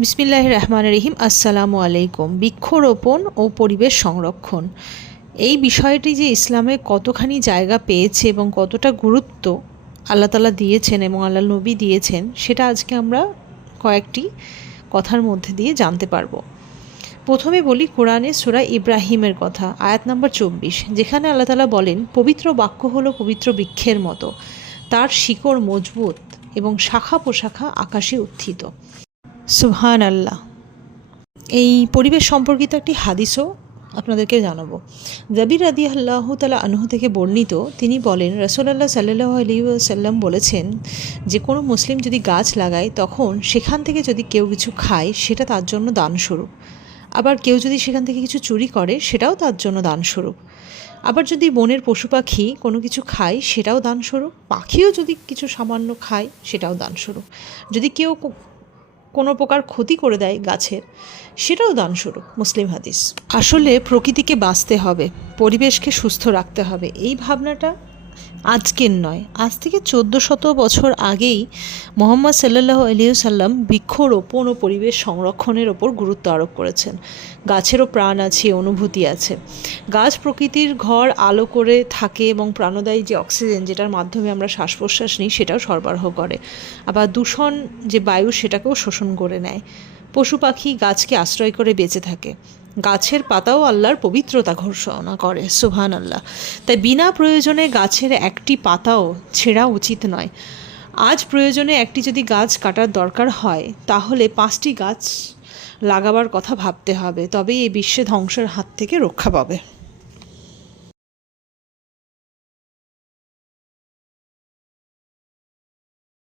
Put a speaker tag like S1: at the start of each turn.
S1: বিসমিল্লাহ রহমান রহিম, আসসালামু আলাইকুম। বৃক্ষরোপণ ও পরিবেশ সংরক্ষণ। এই বিষয়টি যে ইসলামে কতখানি জায়গা পেয়েছে এবং কতটা গুরুত্ব আল্লাহ তালা দিয়েছেন এবং আল্লাহ নবী দিয়েছেন, সেটা আজকে আমরা কয়েকটি কথার মধ্যে দিয়ে জানতে পারব। প্রথমে বলি কোরআনে সুরা ইব্রাহিমের কথা, আয়াত নম্বর চব্বিশ, যেখানে আল্লাহ তালা বলেন, পবিত্র বাক্য হলো পবিত্র বৃক্ষের মতো। তার শিকড় মজবুত এবং শাখা পোশাখা আকাশে উত্থিত। সুহান আল্লাহ এই পরিবেশ সম্পর্কিত একটি হাদিসও আপনাদেরকে জানাব। জাবির রাদি আল্লাহ তালা আনহু থেকে বর্ণিত, তিনি বলেন রসোল্লা সাল্লাহ আলী সাল্লাম বলেছেন যে, কোনো মুসলিম যদি গাছ লাগায়, তখন সেখান থেকে যদি কেউ কিছু খায়, সেটা তার জন্য দানস্বরূপ। আবার কেউ যদি সেখান থেকে কিছু চুরি করে, সেটাও তার জন্য দানস্বরূপ। আবার যদি বনের পশু পাখি কোনো কিছু খায়, সেটাও দানস্বরূপ। পাখিও যদি কিছু সামান্য খায়, সেটাও দানস্বরূপ। যদি কেউ কোনো প্রকার ক্ষতি করে দেয় গাছের। সেটাও দানস্বরূপ, মুসলিম হাদিস। আসলে প্রকৃতিকে বাঁচতে হবে, পরিবেশকে সুস্থ রাখতে হবে, এই ভাবনাটা আজকের নয়। আজ থেকে চোদ্দ শত বছর আগেই মোহাম্মদ সাল্লাহ আলিয়া সাল্লাম বৃক্ষরোপণ ও পরিবেশ সংরক্ষণের ওপর গুরুত্ব আরোপ করেছেন। গাছেরও প্রাণ আছে, অনুভূতি আছে। গাছ প্রকৃতির ঘর আলো করে থাকে এবং প্রাণদায়ী যে অক্সিজেন যেটার মাধ্যমে আমরা শ্বাস প্রশ্বাস নিই, সেটাও সরবরাহ করে। আবার দূষণ যে বায়ু, সেটাকেও শোষণ করে নেয়। পশু পাখি গাছকে আশ্রয় করে বেঁচে থাকে। গাছের পাতাও আল্লাহর পবিত্রতা ঘোষণা করে সুহান আল্লাহ তাই বিনা প্রয়োজনে গাছের একটি পাতাও ছেঁড়া উচিত নয়। আজ প্রয়োজনে একটি যদি গাছ কাটার দরকার হয়, তাহলে পাঁচটি গাছ লাগাবার কথা ভাবতে হবে, তবেই এই বিশ্বে ধ্বংসের হাত থেকে রক্ষা পাবে।